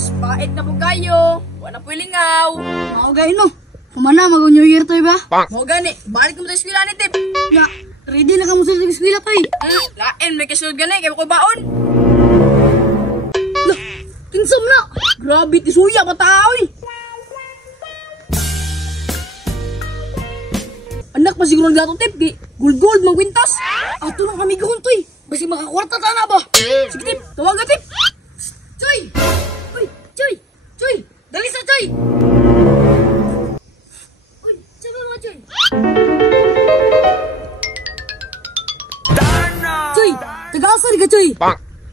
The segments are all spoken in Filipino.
Sus, pait na po kayo. Wala po ilingaw. Ako gayon no. Kumana, mag-New Year to ba? Mo gani, balik mo sa eskwela ni Tip. Ya, ready na ka mo sa eskwela to eh. Lain, may kasunod gani, kaya ko baon. Lah, kinsam na. Grabe, tisuya pa tao eh. Anak, masiguro na dato Tip. Gold, magwintas. Ato nang kami gahon to eh. Basi makakwarta ta na ba? Sige Tip, tawagan Tip. Choy! Uy, Choy! Choy! Dali sa Choy! Uy, sabi mo Choy! Choy! Taga-asa ka Choy!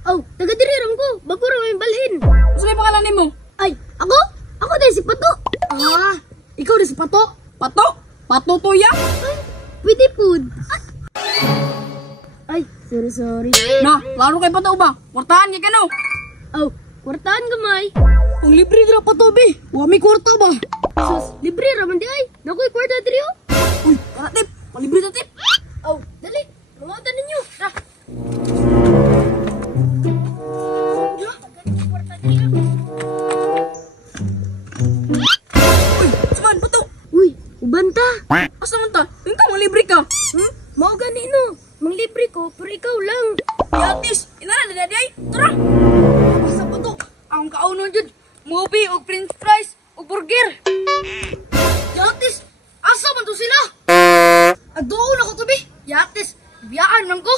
Oh, taga-diriram ko! Bago rin may balhin! Gusto na yung pangalan mo? Ay, ako? Ako dahil si Pato! Ah, ikaw dahil si Pato? Pato? Pato to ya? Ay, pwede food! Ay, sorry. Na, laro kay Pato ba? Kwartahan niya ka no? Oh, kwartaan gamay! Ang libre dira Pato be. Wa may kwarta ba? Sus, libre raman di ay! Nako'y kwarta diri oh! Uy, tara Tip. Palibre na Tip. Oh, dali! Lumawan ninyo! Tara. Uy, saman Pato. Uy, ubanta! Asa man ta? Yung ka, libre ka. Mao gani no! Manglibre ko, pero ikaw lang! Yatis, inara na day. Tara. Basta Pato. Ang kaunon jud. Movie og french fries og burger. Yatis! Asa man to sila? Adoon ako to be! Yatis! Biyaan man ko!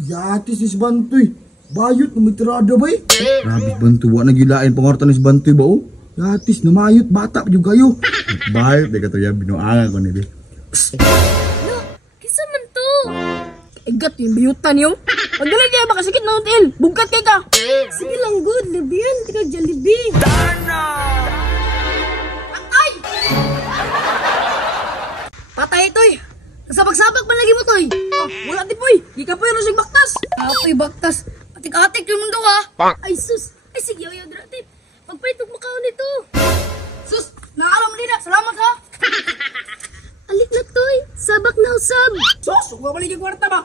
Yatis is Bantoy. Bayot na mitrada ba eh? Rabis Bantoy, wa nagilain pangortan is Bantoy ba oh? Yatis na mayot, bata pa yung kayo. Bayot, di ka to yan, binuangan ko nila. No! Kisa man to! Igat yung biyutan yung. Pagdala niya baka sakit na hotel. Bugkat kay ka. Sige lang good, Libyan! Tika Jollibee! Patay! Patay toy! Kasabag-sabag man lagi mo toy! Wala di boy. Di ka pa yung rusig baktas. Apoy baktas! Atik-atik yung mundo ha! Ay sus! Ay sige, oyo dratit! Pagpalitog mo kao nito! Sus, naalam mo nila. Salamat ha. Alik na toy! Sabak na usab! Sus, huwag balik yung kwarta ba?